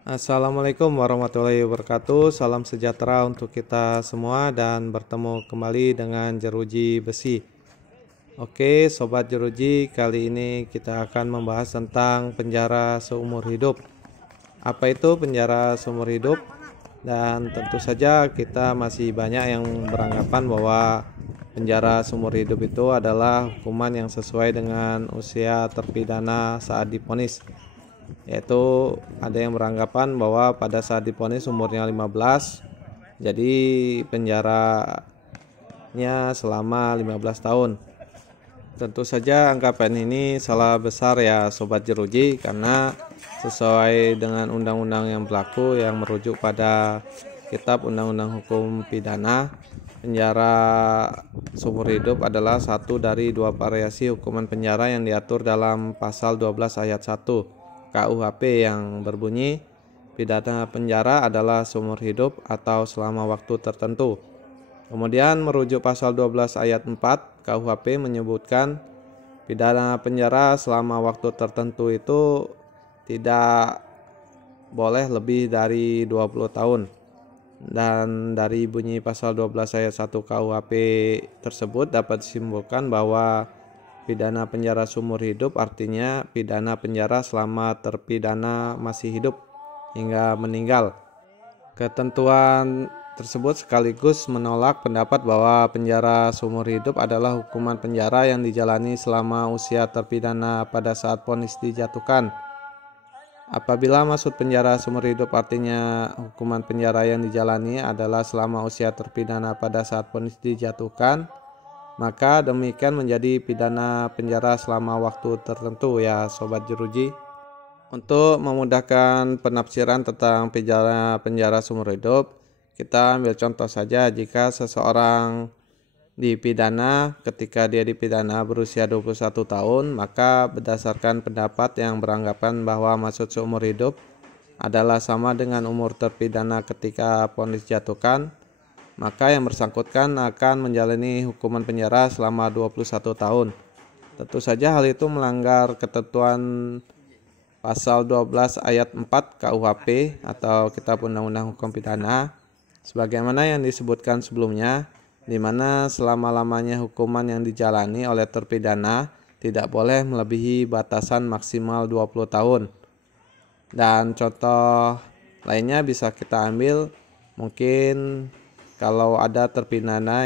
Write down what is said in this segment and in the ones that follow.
Assalamualaikum warahmatullahi wabarakatuh. Salam sejahtera untuk kita semua dan bertemu kembali dengan Jeruji Besi. Oke, Sobat Jeruji, kali ini kita akan membahas tentang penjara seumur hidup. Apa itu penjara seumur hidup? Dan tentu saja kita masih banyak yang beranggapan bahwa penjara seumur hidup itu adalah hukuman yang sesuai dengan usia terpidana saat diponis. Yaitu ada yang beranggapan bahwa pada saat diponis umurnya 15, jadi penjaranya selama 15 tahun. Tentu saja anggapan ini salah besar ya Sobat Jeruji, karena sesuai dengan undang-undang yang berlaku yang merujuk pada Kitab Undang-Undang Hukum Pidana, penjara seumur hidup adalah satu dari dua variasi hukuman penjara yang diatur dalam pasal 12 ayat 1 KUHP yang berbunyi pidana penjara adalah seumur hidup atau selama waktu tertentu. Kemudian merujuk pasal 12 ayat 4 KUHP menyebutkan pidana penjara selama waktu tertentu itu tidak boleh lebih dari 20 tahun. Dan dari bunyi pasal 12 ayat 1 KUHP tersebut dapat disimpulkan bahwa pidana penjara seumur hidup artinya pidana penjara selama terpidana masih hidup hingga meninggal. Ketentuan tersebut sekaligus menolak pendapat bahwa penjara seumur hidup adalah hukuman penjara yang dijalani selama usia terpidana pada saat vonis dijatuhkan. Apabila maksud penjara seumur hidup artinya hukuman penjara yang dijalani adalah selama usia terpidana pada saat vonis dijatuhkan, maka demikian menjadi pidana penjara selama waktu tertentu ya Sobat Jeruji. Untuk memudahkan penafsiran tentang penjara seumur hidup, kita ambil contoh saja jika seseorang dipidana ketika dia dipidana berusia 21 tahun, maka berdasarkan pendapat yang beranggapan bahwa maksud seumur hidup adalah sama dengan umur terpidana ketika vonis dijatuhkan, maka yang bersangkutan akan menjalani hukuman penjara selama 21 tahun. Tentu saja hal itu melanggar ketentuan pasal 12 ayat 4 KUHP atau Kitab Undang-Undang Hukum Pidana sebagaimana yang disebutkan sebelumnya, di mana selama-lamanya hukuman yang dijalani oleh terpidana tidak boleh melebihi batasan maksimal 20 tahun. Dan contoh lainnya bisa kita ambil, mungkin kalau ada terpidana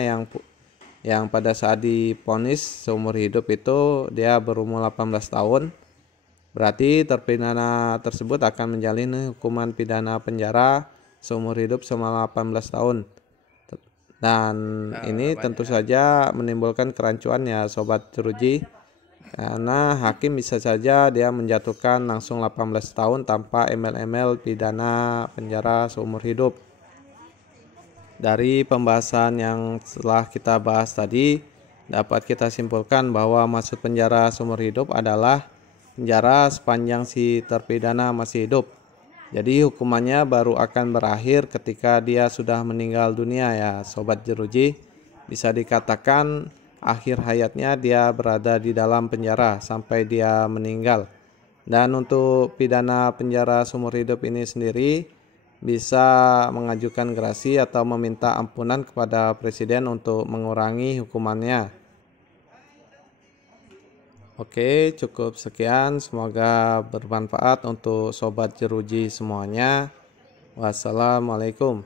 yang pada saat divonis seumur hidup itu dia berumur 18 tahun, berarti terpidana tersebut akan menjalani hukuman pidana penjara seumur hidup selama 18 tahun. Dan ini tentu saja menimbulkan kerancuan ya Sobat Jeruji, karena hakim bisa saja dia menjatuhkan langsung 18 tahun tanpa embel-embel pidana penjara seumur hidup. Dari pembahasan yang telah kita bahas tadi, dapat kita simpulkan bahwa maksud penjara seumur hidup adalah penjara sepanjang si terpidana masih hidup. Jadi hukumannya baru akan berakhir ketika dia sudah meninggal dunia ya Sobat Jeruji. Bisa dikatakan akhir hayatnya dia berada di dalam penjara sampai dia meninggal. Dan untuk pidana penjara seumur hidup ini sendiri bisa mengajukan gerasi atau meminta ampunan kepada presiden untuk mengurangi hukumannya. Oke, cukup sekian. Semoga bermanfaat untuk Sobat Jeruji semuanya. Wassalamualaikum.